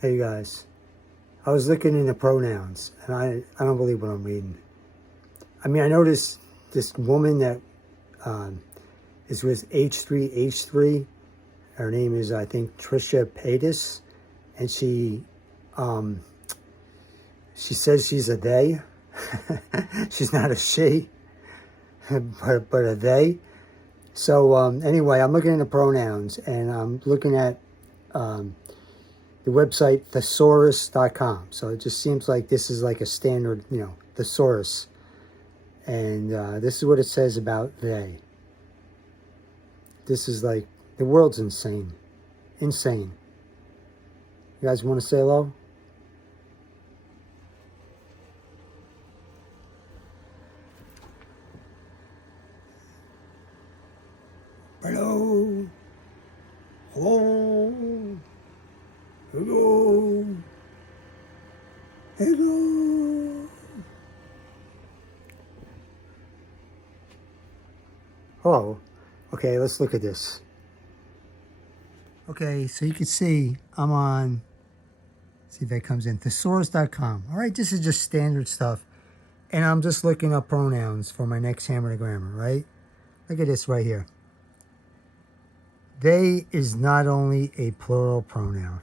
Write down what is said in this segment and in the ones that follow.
Hey guys, I was looking into pronouns and I don't believe what I'm reading. I mean, I noticed this woman that um, is with H3H3. Her name is, I think, Trisha Paytas, and um, she says she's a they. She's not a she, but a they. So anyway, I'm looking into pronouns and I'm looking at um, the website thesaurus.com. So it just seems like this is like a standard, thesaurus. And this is what it says about they. This is like, the world's insane. Insane. You guys want to say hello? Hello. Hello. Hello. Hello. Hello. Okay, let's look at this. Okay, so you can see I'm on, see if that comes in, thesaurus.com. All right, this is just standard stuff. And I'm just looking up pronouns for my next Hammer to Grammar, right? Look at this right here. They is not only a plural pronoun.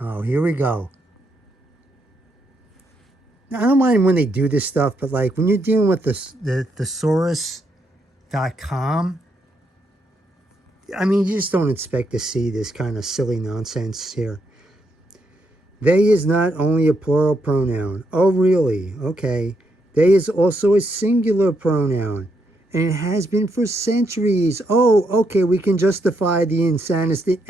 Oh, here we go. Now, I don't mind when they do this stuff, but like when you're dealing with the thesaurus.com, I mean, you just don't expect to see this kind of silly nonsense here. They is not only a plural pronoun. Oh, really? Okay. They is also a singular pronoun. And it has been for centuries. Oh, okay, we can justify the insanity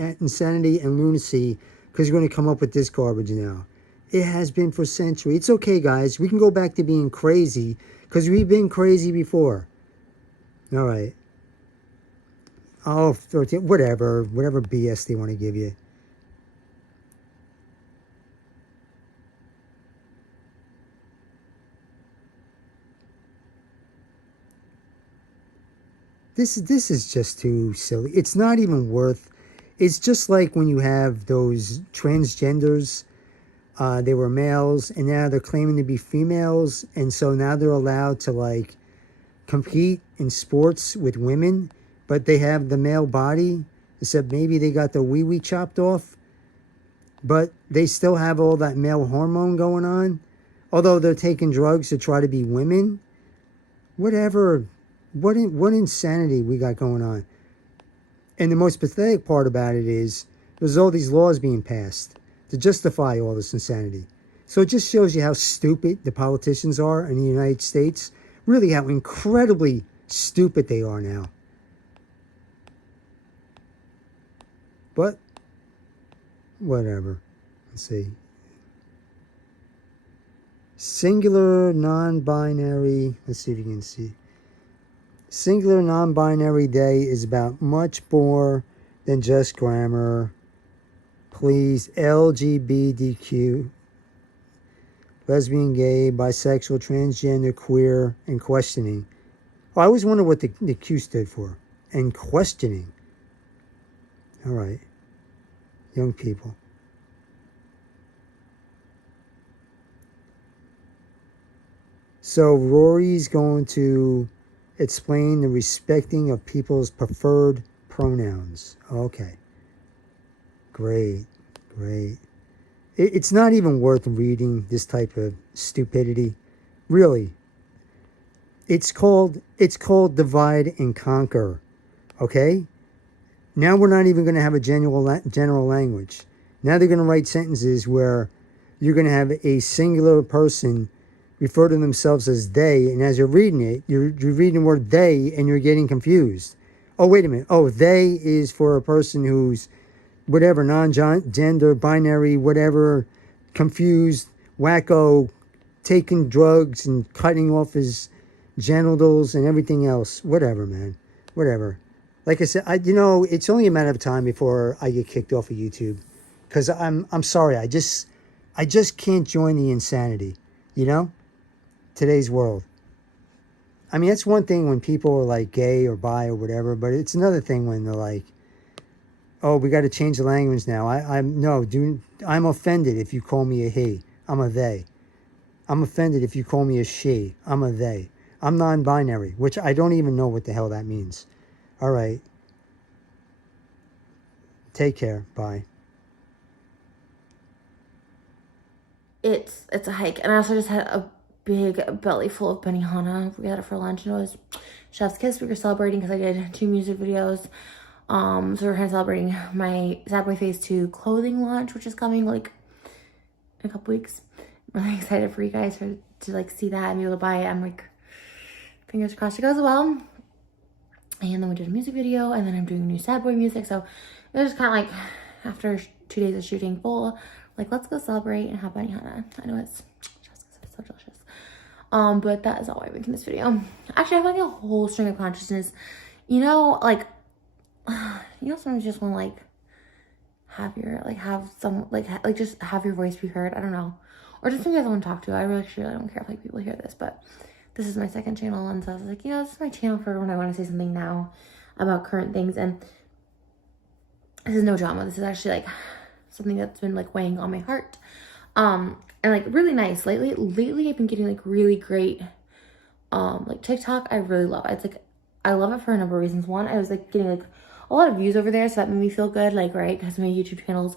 and lunacy because you're going to come up with this garbage now. It has been for centuries. It's okay, guys. We can go back to being crazy because we've been crazy before. All right. Oh, whatever BS they want to give you. This is just too silly. It's not even worth. It's just like when you have those transgenders. They were males, and now they're claiming to be females, and so now they're allowed to like compete in sports with women, but they have the male body, except maybe they got the wee wee chopped off, but they still have all that male hormone going on, although they're taking drugs to try to be women. Whatever. What insanity we got going on. And the most pathetic part about it is there's all these laws being passed to justify all this insanity. So it just shows you how stupid the politicians are in the United States. Really how incredibly stupid they are now. But whatever. Let's see. Singular non-binary. Let's see if you can see. Singular non-binary they is about much more than just grammar. Please, LGBTQ, lesbian, gay, bisexual, transgender, queer, and questioning. Oh, I always wonder what the Q stood for. And questioning. All right. Young people. So Rory's going to explain the respecting of people's preferred pronouns. Okay. Great. It's not even worth reading this type of stupidity. Really. It's called divide and conquer. Okay? Now we're not even going to have a general language. Now they're going to write sentences where you're going to have a singular person refer to themselves as they, and as you're reading it, you're reading the word they, and you're getting confused. Oh, wait a minute. Oh, they is for a person who's whatever, non-gender, binary, whatever, confused, wacko, taking drugs and cutting off his genitals and everything else. Whatever, man. Whatever. Like I said, it's only a matter of time before I get kicked off of YouTube, because I'm sorry. I just can't join the insanity. Today's world. I mean, it's one thing when people are like gay or bi or whatever, but it's another thing when they're like, Oh, we got to change the language now. I'm offended if you call me a he. I'm a they. I'm offended if you call me a she. I'm a they. I'm non-binary, which I don't even know what the hell that means. All right. Take care. Bye. It's a hike. And I also just had a big belly full of benihana. We had it for lunch, and it was chef's kiss. We were celebrating because I did 2 music videos. So we're kind of celebrating my Sad Boy Phase 2 clothing launch, which is coming like in a couple weeks. I'm really excited for you guys to like see that and be able to buy it. I'm like, fingers crossed it goes well. And then we did a music video, and then I'm doing new Sad Boy music. So it was kind of like, after 2 days of shooting full, like, let's go celebrate and have benihana. I know it's so delicious. But that is all I'm making this video. Actually, I have like a whole string of consciousness. You know, like, sometimes you just want to like have your, like, have some, like just have your voice be heard. I don't know. Or just maybe someone to talk to. I really don't care if like people hear this, but this is my second channel, and so I was like, this is my channel for when I want to say something now about current things. And this is no drama. This is actually like something that's been like weighing on my heart. And like really nice. Lately I've been getting like really great like TikTok. I really love it. It's like, I love it for a number of reasons. One, I was like getting like a lot of views over there, so that made me feel good, like, right, because my YouTube channels,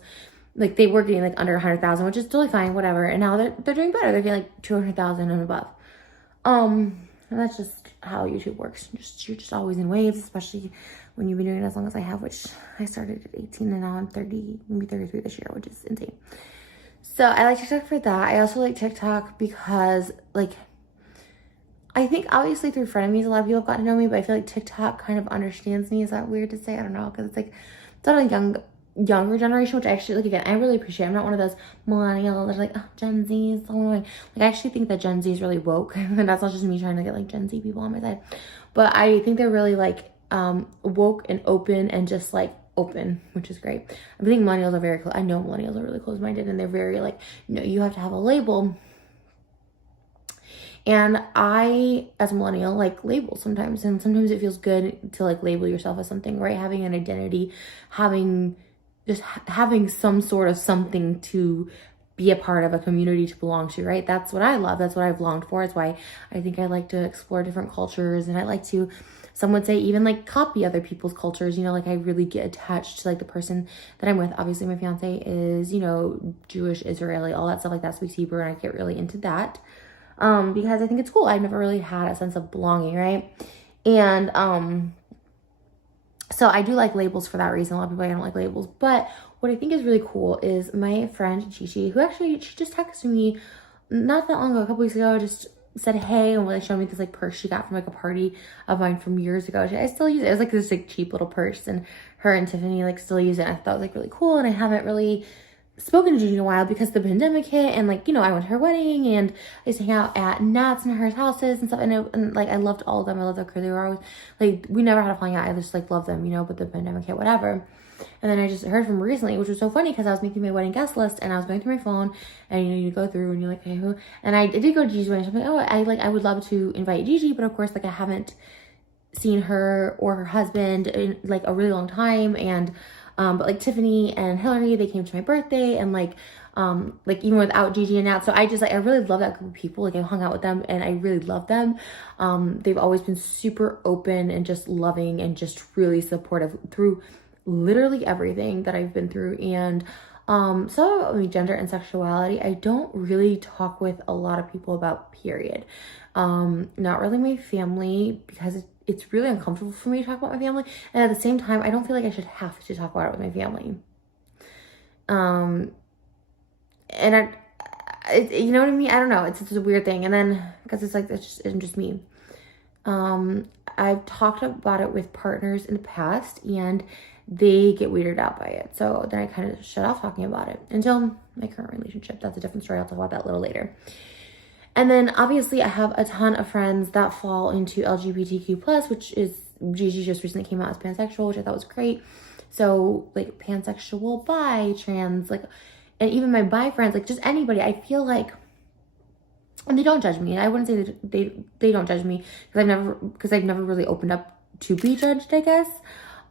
like, they were getting like under 100,000, which is totally fine, whatever. And now they're doing better. They're getting like 200,000 and above. And that's just how YouTube works. You're just always in waves, especially when you've been doing it as long as I have, which I started at 18 and now I'm 30, maybe 33 this year, which is insane. So I like TikTok for that. I also like TikTok because, like, I think obviously through frenemies, a lot of people have gotten to know me, but I feel like TikTok kind of understands me. Is that weird to say? I don't know, because it's like, it's not a younger generation, which I actually, like, again, I really appreciate. I'm not one of those millennials that are like, oh, Gen Z is so annoying. Like, I actually think that Gen Z is really woke, and that's not just me trying to get like Gen Z people on my side, but I think they're really like woke and open and just like open, which is great. I think millennials are very I know millennials are really closed-minded, and they're very like, no, you have to have a label. And I, as a millennial, like labels sometimes, and sometimes it feels good to like label yourself as something, right? Having an identity, having some sort of something to be a part of, a community to belong to, right? That's what I love. That's what I've longed for. It's why I think I like to explore different cultures, and I like to, some would say, even like copy other people's cultures, like I really get attached to like the person that I'm with. Obviously my fiance is, Jewish, Israeli, all that stuff like that, speaks Hebrew, and I get really into that. Because I think it's cool. I've never really had a sense of belonging, right? And so I do like labels for that reason. A lot of people, I don't like labels. But what I think is really cool is my friend Trisha, who actually, she just texted me not that long ago, a couple weeks ago, just said hey, and showed me this like purse she got from like a party of mine from years ago. I still use it. It was like this like cheap little purse, and her and Tiffany like still use it. I thought it was like really cool, and I haven't really spoken to Gigi in a while because the pandemic hit, and like, I went to her wedding, and I used to hang out at Nat's and her houses and stuff, and like I loved all of them. I loved their crew. They were always like, we never had a falling out. I just like loved them, but the pandemic hit, whatever. And then I just heard from her recently, which was so funny because I was making my wedding guest list, and I was going through my phone, and you go through and you're like, hey, who? And I did go to Gigi's wedding. So I'm like, I would love to invite Gigi, but of course, like, I haven't seen her or her husband in like a really long time. And but like Tiffany and Hillary, they came to my birthday, and like even without Gigi and Nat. So I just like, I really love that group of people. Like, I hung out with them, and I really love them. They've always been super open and just loving and just really supportive through literally everything that I've been through. And so, I mean, gender and sexuality, I don't really talk with a lot of people about, period. Not really my family, because it's really uncomfortable for me to talk about my family. And at the same time, I don't feel like I should have to talk about it with my family. And you know what I mean? I don't know. It's a weird thing. And then, because it's like, it's just me. I've talked about it with partners in the past, and they get weirded out by it. So then I kind of shut off talking about it until my current relationship. That's a different story. I'll talk about that a little later. And then obviously I have a ton of friends that fall into LGBTQ+, which is, Gigi just recently came out as pansexual, which I thought was great. So like pansexual, bi, trans, like, and even my bi friends, like just anybody, I feel like, and they don't judge me. And I wouldn't say that they don't judge me, because I've never really opened up to be judged, I guess.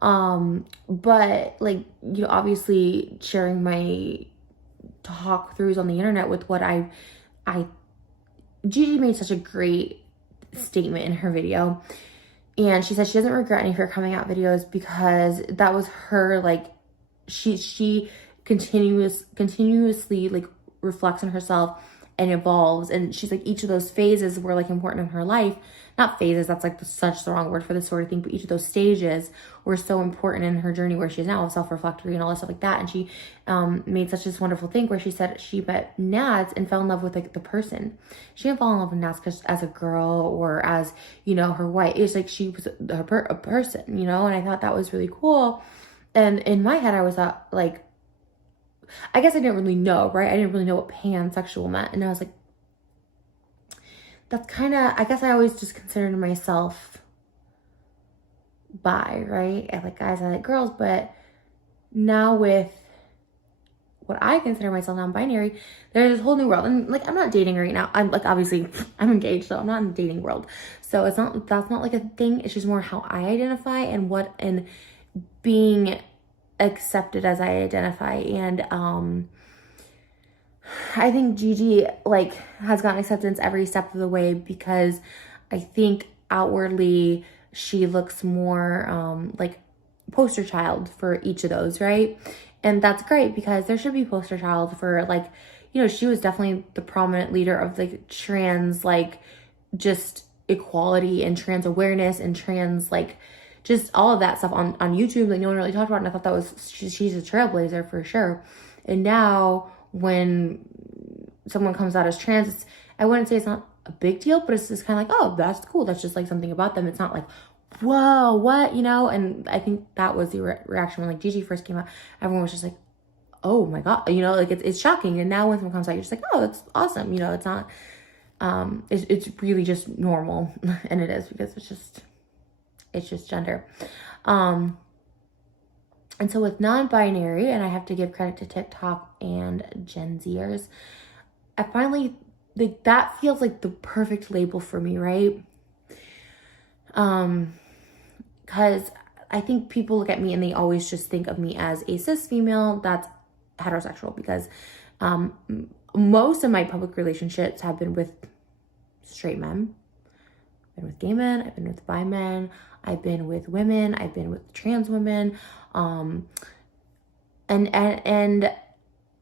But like, obviously sharing my talk throughs on the internet with what Gigi made such a great statement in her video. And she said she doesn't regret any of her coming out videos because that was her, like, she continuously like reflects on herself and evolves. And she's like, each of those phases were like important in her life. Not phases, that's like such the wrong word for this sort of thing, but each of those stages were so important in her journey where she is now, self-reflectory and all that stuff like that. And she made such this wonderful thing where she said she met Nads and fell in love with like the person. She didn't fall in love with Nads because as a girl or as, her wife. It's like she was a person, and I thought that was really cool. And in my head, I was like, I guess I didn't really know, right? I didn't really know what pansexual meant. And I was like, that's kind of, I guess I always just considered myself bi, right? I like guys, I like girls, but now with what I consider myself non-binary, there's this whole new world. And like, I'm not dating right now. I'm like, obviously I'm engaged, so I'm not in the dating world. So that's not like a thing. It's just more how I identify and being accepted as I identify. And I think Gigi like has gotten acceptance every step of the way because I think outwardly she looks more like poster child for each of those, right? And that's great because there should be poster child for like, she was definitely the prominent leader of like trans, like just equality and trans awareness and trans, like just all of that stuff on YouTube. Like no one really talked about it. And I thought that was, she's a trailblazer for sure. And now when someone comes out as trans, I wouldn't say it's not a big deal, but it's just kind of like, oh, that's cool. That's just like something about them. It's not like, whoa, what, And I think that was the reaction when like Gigi first came out. Everyone was just like, oh my God, like it's shocking. And now when someone comes out, you're just like, oh, that's awesome. It's not, it's really just normal. And it is because it's just gender. And so with non-binary, and I have to give credit to TikTok and Gen Zers, I finally, like, that feels like the perfect label for me, right? Because I think people look at me and they always just think of me as a cis female that's heterosexual because most of my public relationships have been with straight men. I've been with gay men, I've been with bi men, I've been with women, I've been with trans women, and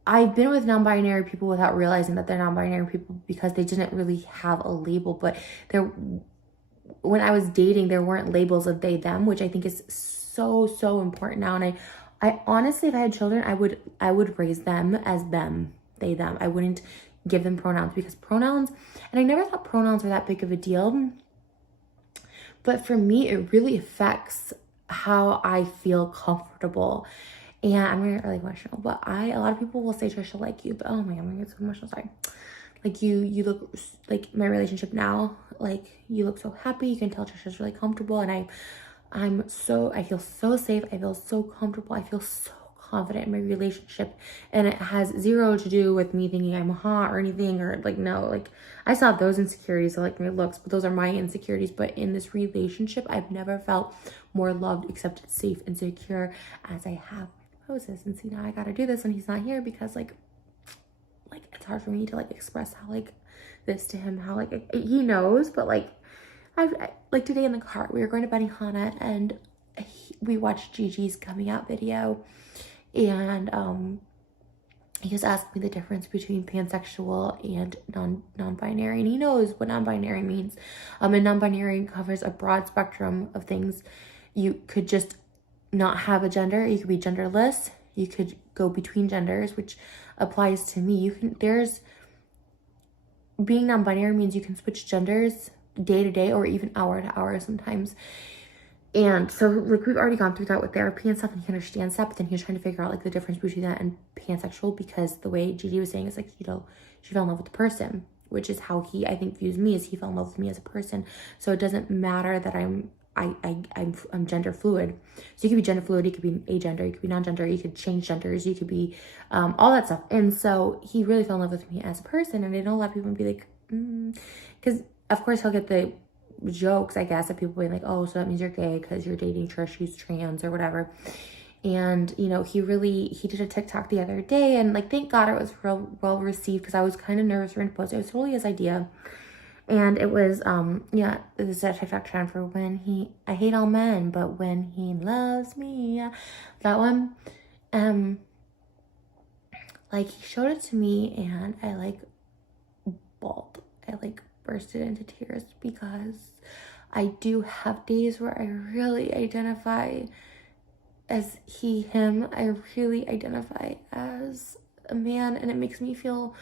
I've been with non-binary people without realizing that they're non-binary people because they didn't really have a label. But when I was dating, there weren't labels of they, them, which I think is so important now. And I honestly, if I had children, I would raise them as them, they, them. I wouldn't give them pronouns because pronouns, and I never thought pronouns were that big of a deal. But for me, it really affects how I feel comfortable. And I'm gonna get really emotional, but a lot of people will say, Trisha, like you, but oh my God, I'm gonna get so emotional, sorry. Like you look, like my relationship now, like you look so happy. You can tell Trisha's really comfortable, and I feel so safe. I feel so comfortable. I feel so confident in my relationship, and it has zero to do with me thinking I'm hot or anything, or like, no, like I still have those insecurities, so like my looks, but those are my insecurities. But in this relationship, I've never felt more loved, accepted, safe, and secure as I have with Moses. And see, now I gotta do this when he's not here because like it's hard for me to like express how like this to him, how like he knows, but like I like today in the car we were going to Benihana and we watched Gigi's coming out video, and he just asked me the difference between pansexual and non-binary, and he knows what non-binary means. And non-binary covers a broad spectrum of things. You could just not have a gender, you could be genderless, you could go between genders, which applies to me. Being non-binary means you can switch genders day to day or even hour to hour sometimes. And so like we've already gone through that with therapy and stuff, and he understands that, but then he was trying to figure out like the difference between that and pansexual, because the way Gigi was saying is like, she fell in love with the person, which is how he, I think, views me, is he fell in love with me as a person. So it doesn't matter that I'm gender fluid. So you could be gender fluid, you could be agender, you could be non-gender, you could change genders, you could be all that stuff. And so he really fell in love with me as a person. And I know a lot of people would be like, because of course he'll get the jokes, I guess, of people being like, oh, so that means you're gay because you're dating Trish, who's trans or whatever. And, you know, he did a TikTok the other day, and like, thank God it was real well received, because I was kind of nervous for him to post it. It was totally his idea. And it was, yeah, this is a TikTok trend for I hate all men, but when he loves me, yeah, that one. Like, he showed it to me, and I like bawled. I like bursted into tears, because I do have days where I really identify as he, him. I really identify as a man, and it makes me feel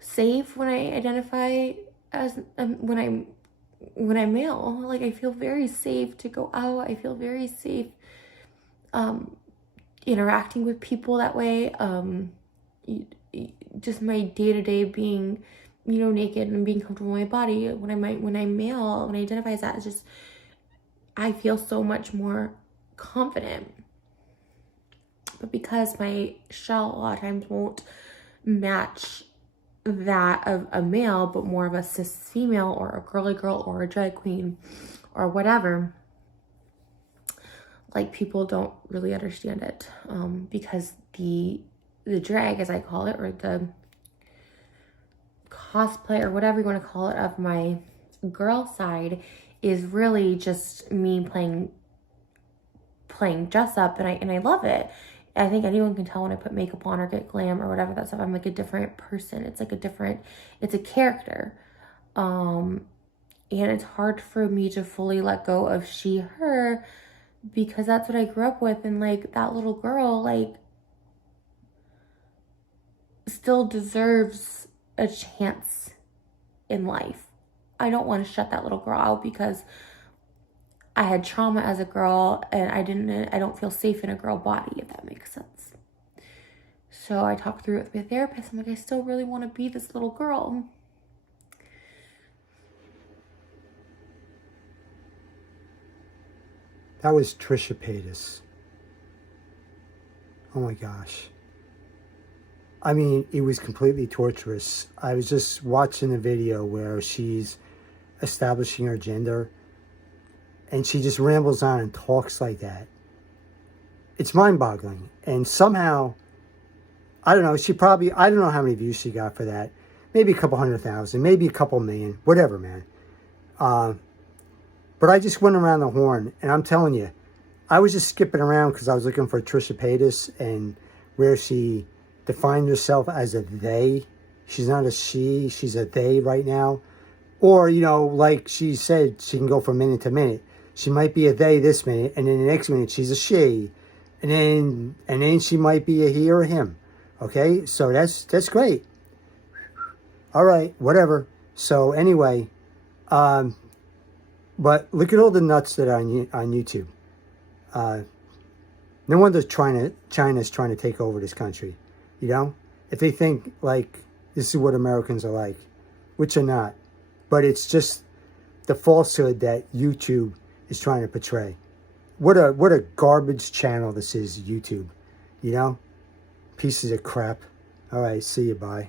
safe when I identify as when I'm male. Like, I feel very safe to go out. I feel very safe interacting with people that way. Just my day-to-day being, you know, naked and being comfortable in my body. When I'm male, when I identify as that, it's just, I feel so much more confident. But because my shell a lot of times won't match that of a male, but more of a cis female or a girly girl or a drag queen or whatever, like, people don't really understand it, because the drag, as I call it, or the cosplay, or whatever you want to call it, of my girl side is really just me playing dress up, and I love it. I think anyone can tell when I put makeup on or get glam or whatever, that stuff, I'm like a different person. It's like it's a character. And it's hard for me to fully let go of she, her, because that's what I grew up with. And like, that little girl, like, still deserves a chance in life. I don't want to shut that little girl out because I had trauma as a girl, and I don't feel safe in a girl body, if that makes sense. So I talked through it with my therapist. I'm like, I still really want to be this little girl. That was Trisha Paytas. Oh my gosh. I mean, it was completely torturous. I was just watching a video where she's establishing her gender, and she just rambles on and talks like that. It's mind-boggling. And somehow, I don't know, I don't know how many views she got for that. Maybe a couple 100,000, maybe a couple million, whatever, man. But I just went around the horn, and I'm telling you, I was just skipping around because I was looking for Trisha Paytas and where she defined herself as a they. She's not a she, she's a they right now. Or, you know, like she said, she can go from minute to minute. She might be a they this minute, and then the next minute she's a she. And then she might be a he or a him. Okay? So that's great. All right, whatever. So anyway, but look at all the nuts that are on YouTube. No wonder China's trying to take over this country. You know? If they think, like, this is what Americans are like, which are not. But it's just the falsehood that YouTube is trying to portray. What a garbage channel this is, YouTube. You know? Pieces of crap. All right, see you, bye.